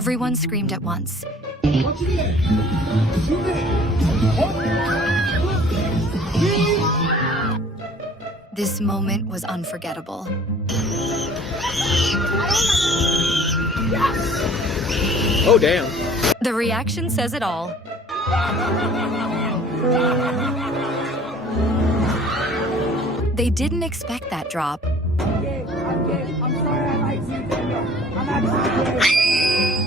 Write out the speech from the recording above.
Everyone screamed at once. This moment was unforgettable. Oh, damn. The reaction says it all. They didn't expect that drop. I'm sorry I like you, Daniel. I'm actually